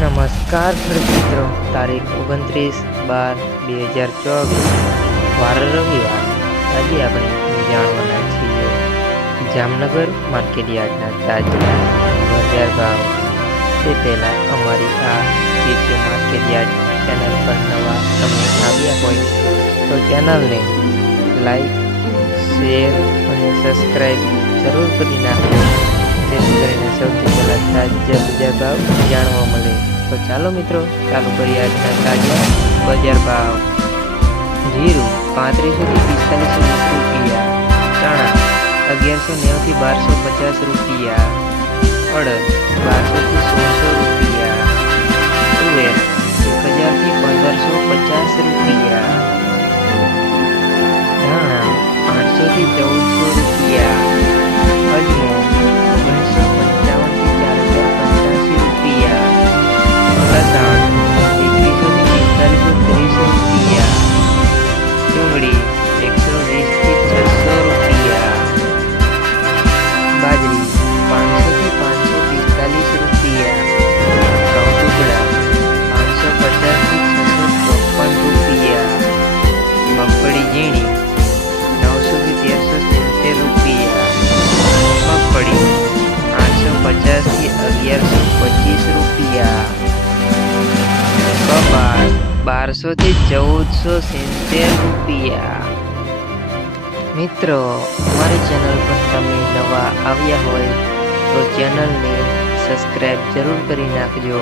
નમસ્કાર ખેડૂત મિત્રો, તારીખ 29/12/2024 વાર રવિવાર। આજે આપણે જાણવાના છીએ જામનગર માર્કેટયાર્ડના તાજા બજાર ભાવ। તે પહેલાં અમારી આ જે માર્કેટયાર્ડ ચેનલ પર નવા તમે આવ્યા હોય તો ચેનલને લાઈક, શેર અને સબસ્ક્રાઈબ જરૂર કરી નાખો, જેથી કરીને સૌથી પહેલાં તાજા બજાર ભાવ જાણવા મળે। તો ચાલો મિત્રો, ચાલુ કરીએ આજના તાજા બજાર ભાવ। જીરું 3500 થી 4520 રૂપિયા, ચણા 1190 થી 1250 રૂપિયા, અડદ 1200 થી 1600 રૂપિયા, તુવેર 1000 થી 1550 રૂપિયા, ધાણા 800 થી 1400 રૂપિયા, અજમો 1955 થી 4085 રૂપિયા, લસણ 2100 થી 4530 રૂપિયા, ડુંગળી 120 થી 600 રૂપિયા, બાજરી 500 થી 545 રૂપિયા, ઘઉં ટુકડા 550 થી 654 રૂપિયા, મગફળી ઝીણી 900 થી 1370 રૂપિયા, મગફળી 850 થી 1125 રૂપિયા, કપાસ 1200 થી 1470 રૂપિયા। મિત્રો, અમારી ચેનલ પર તમે નવા આવ્યા હોય તો ચેનલને સબસ્ક્રાઈબ જરૂર કરી નાખજો।